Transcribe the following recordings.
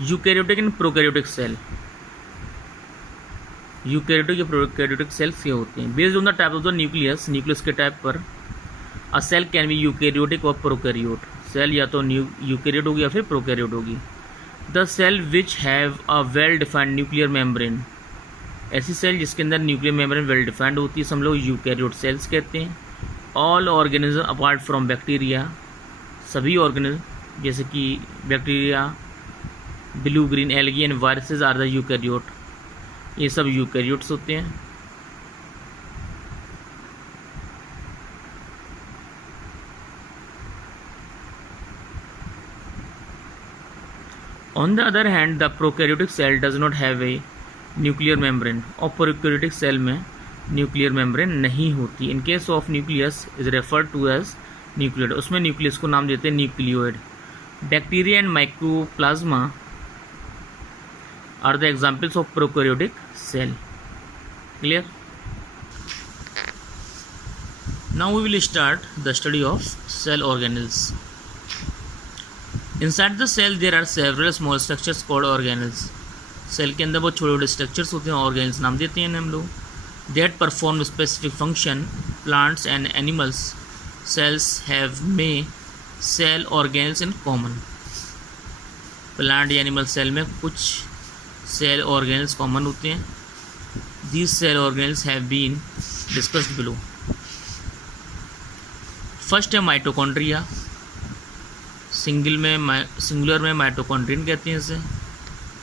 Eukaryotic and prokaryotic cell. Eukaryotic या prokaryotic cells ये होते हैं। Based on the type of the nucleus, nucleus के टाइप पर a cell can be eukaryotic और प्रोकैरियोट। सेल या तो यूकैरियोट होगी या फिर प्रोकैरियोट होगी। The cell which have a well defined nuclear membrane, ऐसी सेल जिसके अंदर न्यूक्लियर मेम्ब्रेन वेल डिफाइंड होती है हम लोग यूकैरियोट सेल्स कहते हैं। All organism apart from bacteria, सभी ऑर्गेनिज्म जैसे कि bacteria, blue green algae and viruses are the eukaryote, ये सब यूकैरियोट्स होते हैं। On the other hand, the prokaryotic cell does not have a nuclear membrane, और prokaryotic cell में nuclear membrane नहीं होती। In case of nucleus is referred to as nucleoid, उसमें nucleus को नाम देते हैं nucleoid. Bacteria and mycoplasma are the examples of prokaryotic cell. Clear? Now we will start the study of cell organelles. Inside the cell there are several small structures called organelles. Cell के अंदर बहुत छोटे छोटे structures होते हैं, organelles नाम देते हैं हम लोग। That perform specific function. Plants and animals cells have may cell organelles in common. Plant या एनिमल सेल में कुछ सेल ऑर्गेनल्स कॉमन होते हैं। These cell organelles have been discussed below. First है माइटोकॉन्ड्रिया। सिंगुलर में माइटोकॉन्ड्रियन कहते हैं इसे।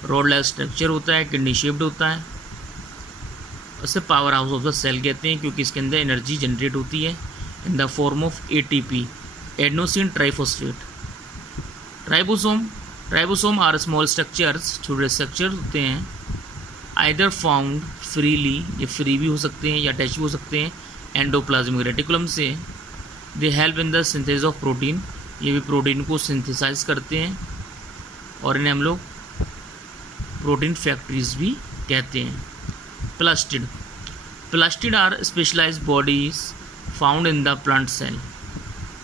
रॉड लाइक स्ट्रक्चर होता है, किडनी शेप्ड होता है। उसे power house of the cell कहते हैं क्योंकि इसके अंदर एनर्जी जनरेट होती है in the form of ATP, adenosine triphosphate. Ribosomes are small structures, छोटे स्ट्रक्चर होते हैं। आइदर फाउंड फ्रीली, ये फ्री भी हो सकते हैं या अटैच भी हो सकते हैं एंडोप्लाज्मिक रेटिकुलम से। They help in the synthesis of protein, ये भी प्रोटीन को सिंथेसाइज करते हैं और इन्हें हम लोग प्रोटीन फैक्ट्रीज भी कहते हैं। Plastid are specialised bodies found in the plant cell.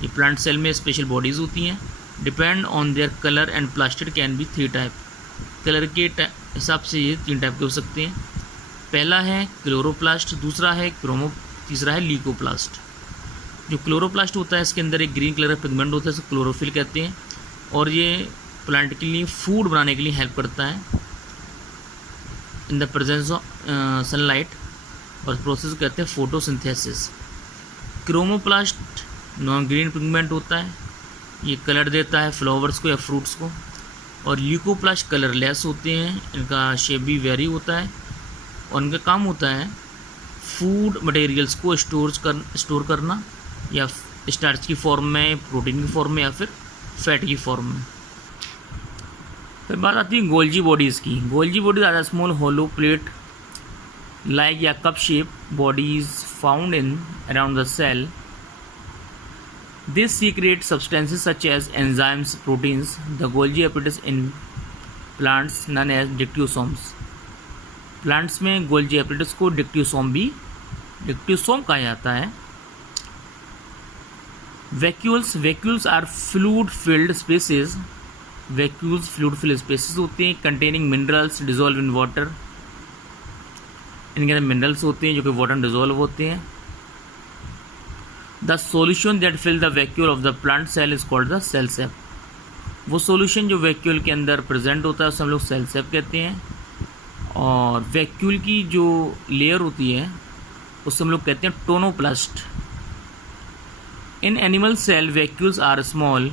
ये प्लांट सेल में स्पेशल बॉडीज़ होती हैं। Depend on their colour and plastid can be 3 type. Colour के हिसाब से ये 3 टाइप के हो सकते हैं। पहला है क्लोरोप्लास्ट, दूसरा है तीसरा है ल्यूकोप्लास्ट। जो क्लोरोप्लास्ट होता है इसके अंदर एक ग्रीन कलर का पिगमेंट होता है, इसे क्लोरोफिल कहते हैं और ये प्लांट के लिए फूड बनाने के लिए हेल्प करता है in the presence of sunlight, और प्रोसेस को कहते हैं photosynthesis. Chromoplast non green pigment होता है, ये कलर देता है फ्लावर्स को या फ्रूट्स को। और ल्यूकोप्लास्ट कलरलेस होते हैं, इनका शेप भी वेरी होता है और इनका काम होता है फूड मटेरियल्स को स्टोर करना, या स्टार्च की फॉर्म में, प्रोटीन की फॉर्म में, या फिर फैट की फॉर्म में। फिर बात आती है गोल्जी बॉडीज़ की। Golgi bodies are small hollow plate like या cup shape bodies found in around the cell. This secrete substances such as enzymes, proteins. The Golgi apparatus in plants known as dictyosomes. Plants में Golgi apparatus को dictyosome कहा जाता है। Vacuoles are fluid filled spaces. Vacuoles fluid filled spaces होते हैं containing minerals dissolve in water. इनके अंदर minerals होते हैं जो कि वाटर में डिजोल्व होते हैं। The solution that fill the vacuole of the plant cell is called the cell sap. वो सोल्यूशन जो वैक्यूल के अंदर प्रेजेंट होता है उसे हम लोग सेल सेप कहते हैं। और वैक्यूल की जो लेयर होती है उसे हम लोग कहते हैं tonoplast. In animal cell vacuoles are small.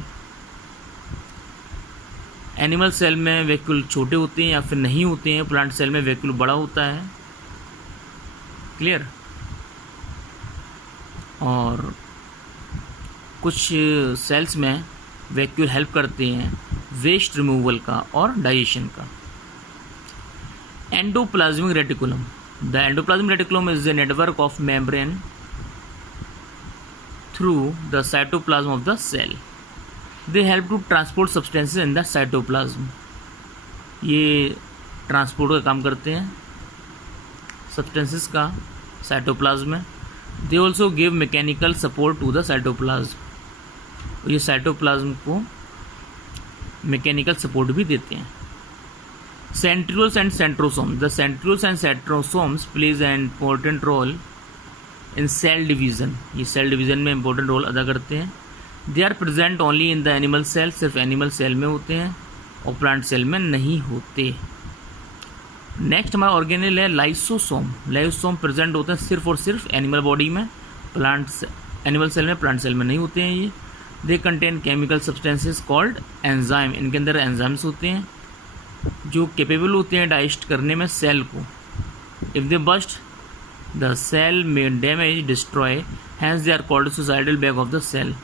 Animal cell में वैक्यूल छोटे होते हैं या फिर नहीं होते हैं। प्लांट सेल में वैक्यूल बड़ा होता है। क्लियर? और कुछ सेल्स में वैक्यूल हेल्प करते हैं वेस्ट रिमूवल का और डाइजेशन का। Endoplasmic reticulum. The endoplasmic reticulum is the network of membrane through the cytoplasm of the cell. They help to transport substances in the cytoplasm. ये transport का काम करते हैं सब्सटेंसेस का साइटोप्लाज्म में। They also give mechanical support to the cytoplasm. ये cytoplasm को mechanical support भी देते हैं। Centrioles and centrosomes. The centrioles and centrosomes plays an important role in cell division. ये cell division में important role अदा करते हैं. They are present only in the animal cell. सिर्फ animal cell में होते हैं और plant cell में नहीं होते. नेक्स्ट हमारा ऑर्गेनेल है लाइसोसोम. लाइसोसोम प्रेजेंट होते हैं सिर्फ और सिर्फ एनिमल बॉडी में, प्लांट्स एनिमल सेल में, प्लांट सेल में नहीं होते हैं ये. They contain chemical substances called enzyme. इनके अंदर एंजाइम्स होते हैं जो कैपेबल होते हैं डाइजेस्ट करने में सेल को. If they burst the cell में damage destroy, hence they are called suicidal bag of the cell.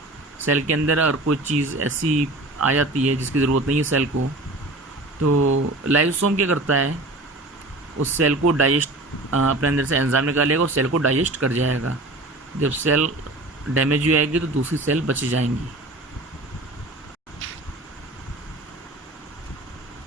Cell के अंदर अगर कोई चीज़ ऐसी आ जाती है जिसकी ज़रूरत नहीं है सेल को, तो लाइसोसोम क्या करता है, उस सेल को डाइजेस्ट अपने अंदर से एंजाइम निकालेगा और सेल को डाइजेस्ट कर जाएगा. जब सेल डैमेज हो जाएगी तो दूसरी सेल बच जाएंगी.